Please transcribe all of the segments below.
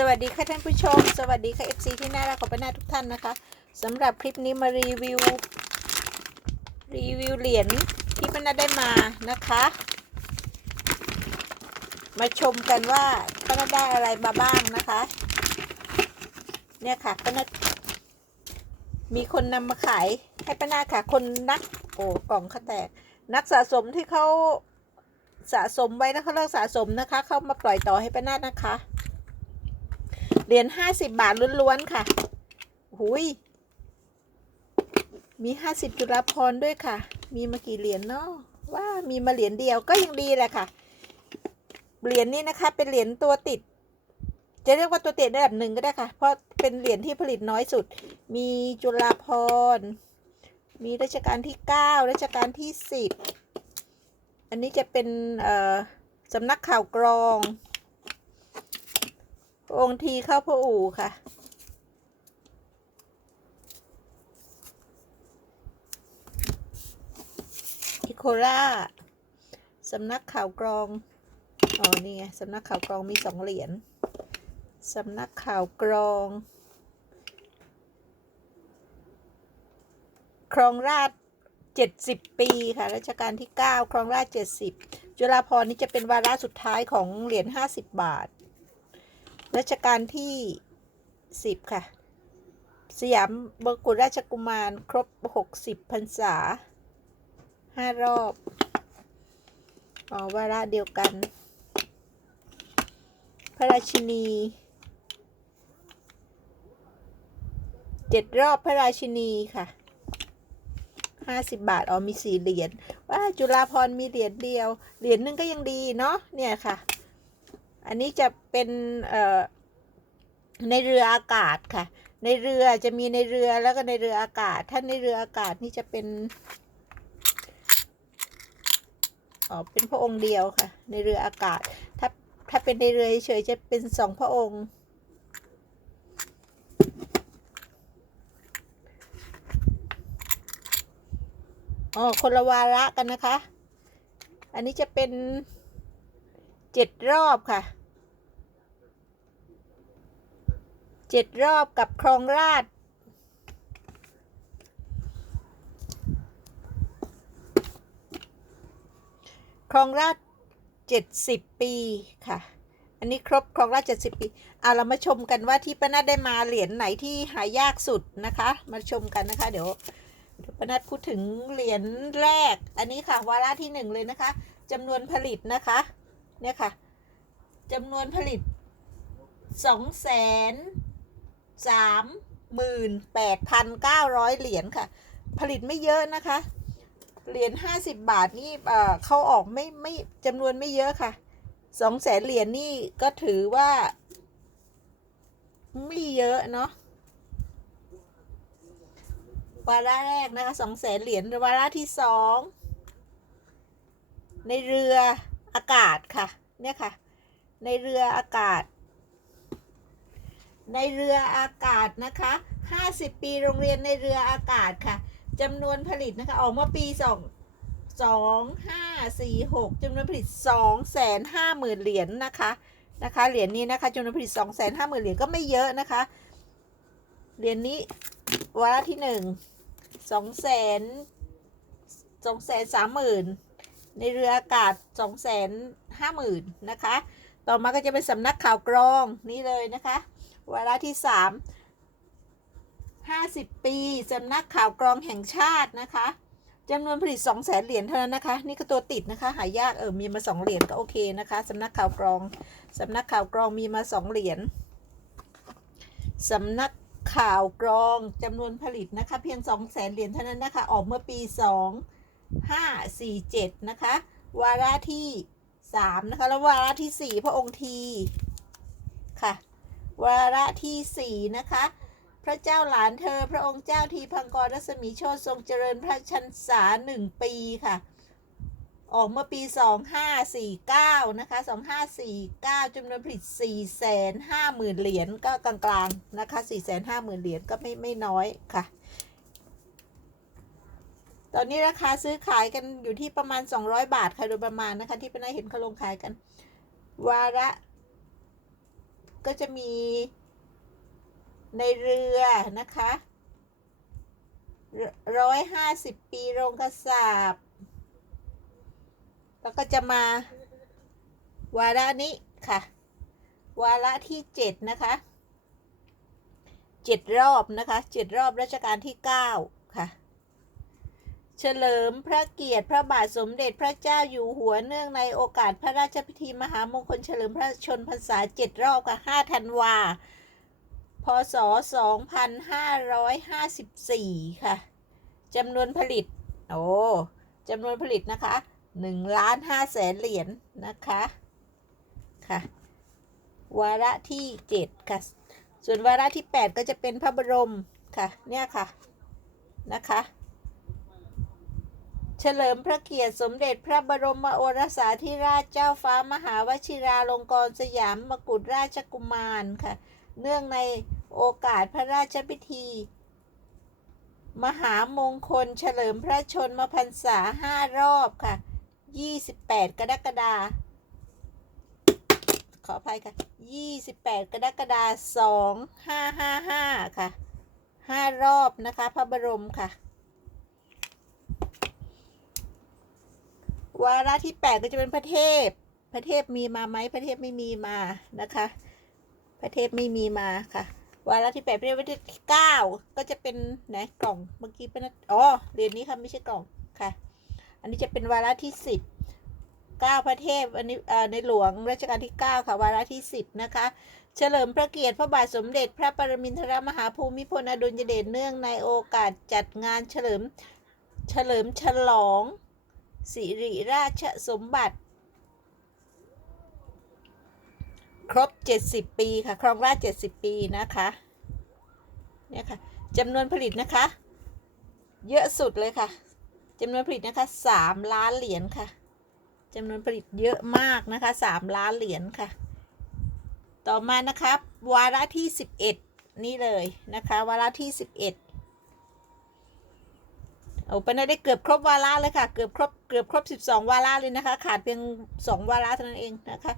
สวัสดีค่ะท่านผู้ชม สวัสดีค่ะ FC ที่น่ารักของป้านาทุกท่านนะคะสำหรับคลิปนี้มารีวิว รีวิวเหรียญที่ป้านาได้มานะคะ มาชมกันว่าป้านาได้อะไรมาบ้างนะคะ เนี่ยค่ะป้านามีคนนำมาขายให้ป้านาค่ะ คนนักโอ้กล่องเขาแตก นักสะสมที่เขาสะสมไว้นะเขาเลิกสะสมนะคะ เข้ามาปล่อยต่อให้ป้านานะคะ เหรียญห้าสิบบาทล้วนๆค่ะ หุยมีห้าสิบจุฬาพรด้วยค่ะ มีมากี่เหรียญเนาะว่ามีมาเหรียญเดียวก็ยังดีแหละค่ะ เหรียญนี้นะคะ เป็นเหรียญตัวติด จะเรียกว่าตัวติดระดับหนึ่งก็ได้ค่ะ เพราะเป็นเหรียญที่ผลิตน้อยสุด มีจุฬาพร มีรัชกาลที่เก้ารัชกาลที่สิบอันนี้จะเป็นเอ่อสำนักข่าวกรอง องค์ทีเข้าพระอู่ค่ะ อิโคล่าสำนักข่าวกรอง อ๋อ นี่ไง สำนักข่าวกรองมีสองเหรียญ สำนักข่าวกรอง ครองราชเจ็ดสิบปีค่ะรัชกาลที่เก้าครองราชเจ็ดสิบจุฬาภรนี่จะเป็นวาระสุดท้ายของเหรียญห้าสิบบาท รัชกาลที่สิบค่ะ สยามมงกุฎราชกุมารครบหกสิบพรรษาห้ารอบอ๋อวาระเดียวกัน พระราชินีเจ็ดรอบพระราชินีค่ะห้าสิบบาท อ๋อ มีสี่เหรียญ ว่าจุฬาพรมีเหรียญเดียว เหรียญนึงก็ยังดีเนาะ เนี่ยค่ะ อันนี้จะ เป็นในเรืออากาศค่ะ ในเรือจะมีในเรือแล้วก็ในเรืออากาศ ถ้าในเรืออากาศนี่จะเป็นอ๋อเป็นพระองค์เดียวค่ะ ในเรืออากาศ ถ้าถ้าเป็นในเรือเฉยจะเป็นสองพระองค์อ๋อคนละวาระกันนะคะ อันนี้จะเป็นเจ็ดรอบค่ะ เจ็ดรอบกับครองราชครองราชเจ็ดสิบปีค่ะ อันนี้ครบครองราชเจ็ดสิบปีเอะเรามาชมกันว่าที่ป้านัดได้มาเหรียญไหนที่หายากสุดนะคะ มาชมกันนะคะ เดี๋ยวเดี๋ยวป้านัดพูดถึงเหรียญแรก อันนี้ค่ะวาระที่หนึ่งเลยนะคะจำนวนผลิตนะคะ เนี่ยค่ะจำนวนผลิตสองแสน สามหมื่นแปดพันเก้าร้อยเหรียญค่ะ ผลิตไม่เยอะนะคะ เหรียญห้าสิบบาทนี่เออเข้าออกไม่ไม่จำนวนไม่เยอะค่ะสองแสนเหรียญนี่ก็ถือว่า ไม่เยอะเนาะวาระแรกนะคะสองแสนเหรียญวาระที่สองในเรืออากาศค่ะ เนี่ยค่ะ ในเรืออากาศ ในเรืออากาศนะคะ 50 ปีโรงเรียนในเรืออากาศค่ะจำนวนผลิตนะคะ ออกมาปี 2 2 5 4 6จำนวนผลิต 2 5 0 0 0 0เหรียญนะคะนะคะ เหรียญนี้นะคะจำนวนผลิต 2 5 0 0 0 0เหรียญก็ไม่เยอะนะคะ เหรียญนี้วาระที่ 1 2แสน2แสนสามหมื่นในเรืออากาศ2แสนห้าหมื่นนะคะ ต่อมาก็จะเป็นสำนักข่าวกรองนี่เลยนะคะ วาระที่สามห้าสิบปีสำนักข่าวกรองแห่งชาตินะคะจำนวนผลิตสองแสนเหรียญเท่านั้นนะคะ นี่ก็ตัวติดนะคะหายากเออมีมาสองเหรียญก็โอเคนะคะสำนักข่าวกรองสำนักข่าวกรองมีมาสองเหรียญสำนักข่าวกรองจำนวนผลิตนะคะ เพียงสองแสนเหรียญเท่านั้นนะคะ ออกเมื่อปีสองห้าสี่เจ็ดนะคะ วาระที่สามนะคะ แล้ววาระที่สี่พระองค์ทีค่ะ วาระที่สี่นะคะ พระเจ้าหลานเธอ พระองค์เจ้าทีพังกรรัศมีโชตทรงเจริญพระชันษาหนึ่งปีค่ะ ออกเมื่อปี 2549 นะคะ 2549จำนวนผลิต 450,000 เหรียญก็กลางๆ นะคะ 450,000 เหรียญก็ไม่ไม่น้อยค่ะตอนนี้ราคาซื้อขายกันอยู่ที่ประมาณ 200 บาทค่ะโดยประมาณนะคะ ที่เป็นได้เห็นเขาลงขายกัน วาระ ก็จะมีในเรือนะคะร้อยห้าสิบปีโรงกระสาบแล้วก็จะมา วาระนี้ค่ะ วาระที่เจ็ดนะคะเจ็ดรอบนะคะเจ็ดรอบรัชกาลที่เก้าค่ะ เฉลิมพระเกียรติพระบาทสมเด็จพระเจ้าอยู่หัวเนื่องในโอกาสพระราชพิธีมหามงคลเฉลิมพระชนพรรษาเจ็ดรอบค่ะ5ธันวา พศ 2554 ค่ะจำนวนผลิต โอ้จำนวนผลิตนะคะ1ล้าน5แสนเหรียญนะคะ ค่ะ วาระที่ 7 ค่ะ ส่วนวาระที่ 8 ก็จะเป็นพระบรม ค่ะ เนี่ยค่ะ นะคะ ฉลิมพระเกียรติสมเด็จพระบรมโอรสาธิราชเจ้าฟ้ามหาวชิราลงกรณ์สยามมกุฎราชกุมารค่ะ เนื่องในโอกาสพระราชพิธี มหามงคลเฉลิมพระชนมพรรษาห้ารอบค่ะ 28 กรกฎาขออภัยค่ะ 28 กรกฎาคม2555 ค่ะ 5 รอบนะคะ พระบรมค่ะ วาระที่8ก็จะเป็นพระเทพ พระเทพมีมาไหมพระเทพไม่มีมานะคะ พระเทพไม่มีมาค่ะ วาระที่8พระเทพวาระที่9ก็จะเป็นไหนกล่องเมื่อกี้เป็นอ๋อเรียญนี้ค่ะไม่ใช่กล่องค่ะ อันนี้จะเป็นวาระที่10 9พระเทพอันนี้ในหลวงรัชกาลที่9ค่ะวาระที่10นะคะ เฉลิมพระเกียรติพระบาทสมเด็จ พระปรมินทรมหาภูมิพลอดุลยเดชเนื่องในโอกาสจัดงานเฉลิมเฉลิมฉลอง สิริราชสมบัติ ครบ 70 ปีค่ะ ครองราช70 ปีนะคะ เนี่ยค่ะจำนวนผลิตนะคะ เยอะสุดเลยค่ะจำนวนผลิตนะคะ3ล้านเหรียญค่ะจำนวนผลิตเยอะมากนะคะ3ล้านเหรียญค่ะ ต่อมานะคะวาระที่ 11 นี่เลยนะคะ วาระที่ 11 โอ้ปนได้เกือบครบวาระเลยค่ะ เกือบครบเกือบครบ 12 วาระเลยนะคะ ขาดเพียง 2 วาระเท่านั้นเองนะคะ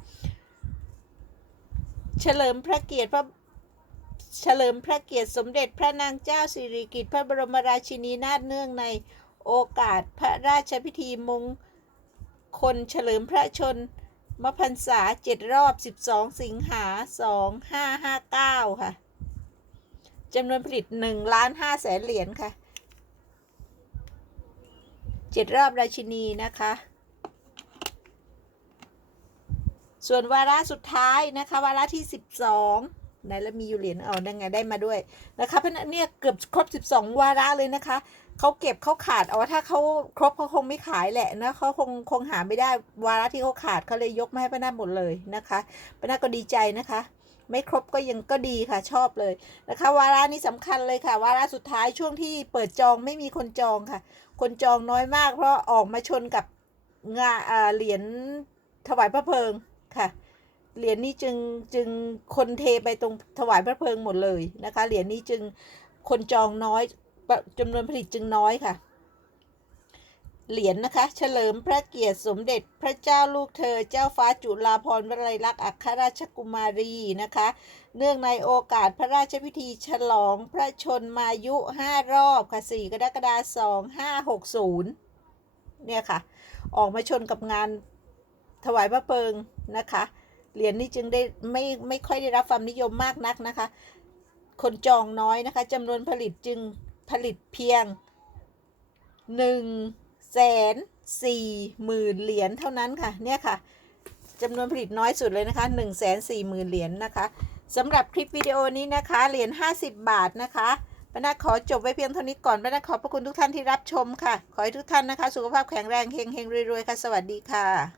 เฉลิมพระเกียรติพระเฉลิมพระเกียรติสมเด็จพระนางเจ้าสิริกิติ์พระบรมราชินีนาถเนื่องในโอกาสพระราชพิธีมงคลเฉลิมพระชนมพรรษาเจ็ดรอบ 12 สิงหา 2559 ค่ะจำนวนผลิต1ล้าน5แสนเหรียญค่ะ เจ็ดรอบราชินีนะคะ ส่วนวาระสุดท้ายนะคะ วาระที่12ไหนแล้วมีอยู่เหรียญเอาได้ไงได้มาด้วยนะคะเพราะนั้นเนี่ยเกือบครบ12วาระเลยนะคะเขาเก็บเขาขาดเอาถ้าเขาครบเขาคงไม่ขายแหละนะเขาคงคงหาไม่ได้วาระที่เขาขาดเขาเลยยกมาให้ป้านาหมดเลยนะคะป้านาก็ดีใจนะคะ ไม่ครบก็ยังก็ดีค่ะชอบเลยนะคะ วาระนี้สำคัญเลยค่ะ วาระสุดท้ายช่วงที่เปิดจองไม่มีคนจองค่ะ คนจองน้อยมาก เพราะออกมาชนกับงาเหรียญถวายพระเพลิงค่ะเหรียญนี้จึงจึงคนเทไปตรงถวายพระเพลิงหมดเลยนะคะเหรียญนี้จึงคนจองน้อยจำนวนผลิตจึงน้อยค่ะ เหรียญนนะคะ เฉลิมพระเกียรติสมเด็จพระเจ้าลูกเธอ เจ้าฟ้าจุฬาภรณ์วลัยลักษณ์อัครราชกุมารีนะคะ เนื่องในโอกาสพระราชพิธีฉลองพระชนมายุ 5 รอบค่ะ4กรกฎาคม2560 เนี่ยค่ะ ออกมาชนกับงานถวายพระเพลิงนะคะ เหรียญนี้จึงได้ไม่ไม่ค่อยได้รับความนิยมมากนักนะคะ คนจองน้อยนะคะจำนวนผลิตจึงผลิตเพียง1นึ่ง แสนสี่หมื่นเหรียญเท่านั้นค่ะเนี่ยค่ะจำนวนผลิตน้อยสุดเลยนะคะ1นึ่งแสนสี่หมื่นเหรียญนะคะสำหรับคลิปวิดีโอนี้นะคะเหรียญ50 บาทนะคะป้านาขอจบไว้เพียงเท่านี้ก่อนป้านาขอบพระคุณทุกท่านที่รับชมค่ะ ขอให้ทุกท่านนะคะ สุขภาพแข็งแรงเฮงเฮงรวยๆค่ะ สวัสดีค่ะ